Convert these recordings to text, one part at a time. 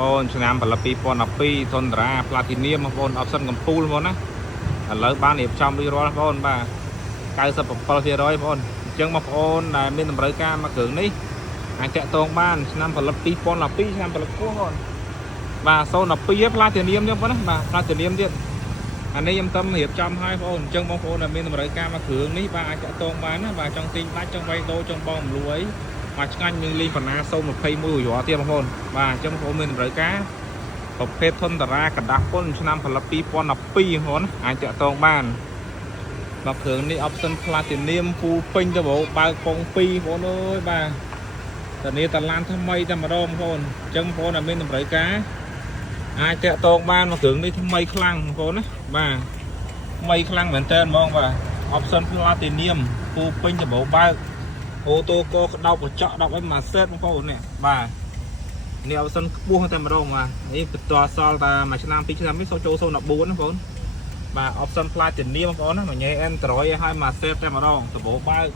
អូនឆ្នាំផលិត2012ធនតារាផ្លាទីនៀមបងប្អូនអបសិនកំពូលបងណាឥឡូវបានរៀបចំរួចរាល់បងប្អូនបាទ97%បងប្អូនអញ្ចឹងបងប្អូនដែលមានតម្រូវការមកគ្រឿងនេះអាចតាក់ទងបានឆ្នាំផលិត2012ឆ្នាំផលិតខ្ពស់បងប្អូនបាទ012ផ្លាទីនៀមចឹងបងណាបាទផ្លាទីនៀមទៀតអានេះខ្ញុំទៅរៀបចំឲ្យបងប្អូនអញ្ចឹងបងប្អូនដែលមានតម្រូវការមកគ្រឿងនេះបាទអាចតាក់ទងបានណាបាទចង់ទិញដាច់ចង់វាយដូរចង់បងមលួយមកឆ្ងាញ់នឹងលេងបណ្ណា021រយទៀតបងប្អូនបាទអញ្ចឹងបងប្អូនមានតម្រូវការប្រភេទធនតារាกระดาษពុនឆ្នាំផលិត2012បងប្អូនអាចតាក់ទងបានមកគ្រឿងនេះ option platinum ពូពេញទៅបើកពង2បងប្អូនអើយបាទតានេះតាឡានថ្មីតែម្ដងបងប្អូនអញ្ចឹងបងប្អូនដែលមានតម្រូវការអាចតាក់ទងបានមកគ្រឿងនេះថ្មីខ្លាំងបងប្អូនណាបាទថ្មីខ្លាំងមែនតើហ្មងបាទ option platinum ពូពេញទៅបើកអូតូកោក្តោបកញ្ចក់10ឲ្យមួយសេតបងប្អូននេះបាទនេះអបសិនខ្ពស់តែម្ដងបាទនេះបន្តសល់តែមួយឆ្នាំពីរឆ្នាំនេះចូល014ណាបងប្អូនបាទអបសិនផ្លាទីនៀមបងប្អូនណាមួយញ៉េ Android ឲ្យមួយសេតតែម្ដងសម្បូរបើក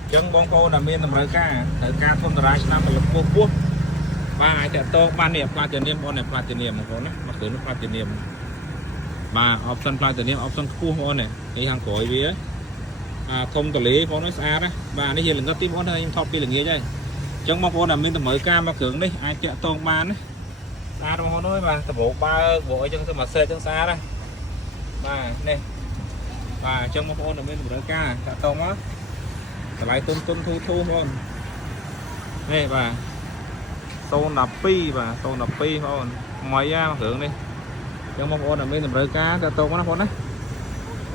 អញ្ចឹងបងប្អូនដែលមានតម្រូវការត្រូវការធនតារាឆ្នាំផលិតខ្ពស់បាទអាចតតបាននេះផ្លាទីនៀមបងប្អូននេះផ្លាទីនៀមបងប្អូនណាមកគ្រឿងនេះផ្លាទីនៀមបាទអបសិនផ្លាទីនៀមអបសិនខ្ពស់បងប្អូននេះខាងក្រោយវាធំតលេបងប្អូនស្អាតណាបាទនេះជាលង្កឹតទីបងប្អូនខ្ញុំថតពីល្ងាចហើយអញ្ចឹងបងប្អូនដែលមានតម្រូវការមកគ្រឿងនេះអាចតាក់ទងបានណាស្អាតបងប្អូនអើយបាទសម្បូរបើកអញ្ចឹងទៅមួយសេតអញ្ចឹងស្អាតណាបាទនេះបាទអញ្ចឹងបងប្អូនដែលមានតម្រូវការតាក់ទងមកតម្លៃទុនធូរបងប្អូននេះបាទ012បាទ012បងប្អូនថ្មីáគ្រឿងនេះអញ្ចឹងបងប្អូនដែលមានតម្រូវការតាក់ទងមកណាបងប្អូនណា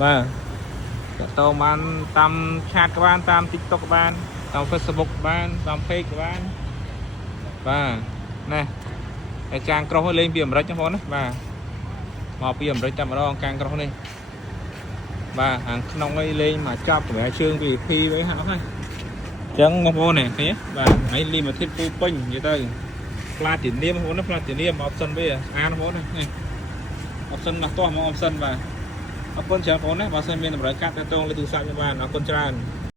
បាទតាក់ទងបានតាមឆាតក៏បានតាម TikTok ក៏បានតាម Facebook ក៏បានតាម Page ក៏បានបាទនេះហើយកាងក្រោះលេងពីអាមេរិកបងប្អូនណាបាទមកពីអាមេរិកតែម្ដងកាងក្រោះនេះបាទខាងក្នុងនេះលេងមកចាប់តម្រាជើង VIP ໄว้ហាក់ហើយអញ្ចឹងបងប្អូននេះឃើញបាទហើយ limited ពូពេញនិយាយទៅផ្លាទីនៀមបងប្អូនណាផ្លាទីនៀម option វាស្អាតបងប្អូនណានេះ option ណាស់តោះមក option បាទអរគុណច្រើនបងប្អូនណាបើសិនមានតម្រូវការតាក់ទងលេខទូរស័ព្ទខ្ញុំបានអរគុណច្រើន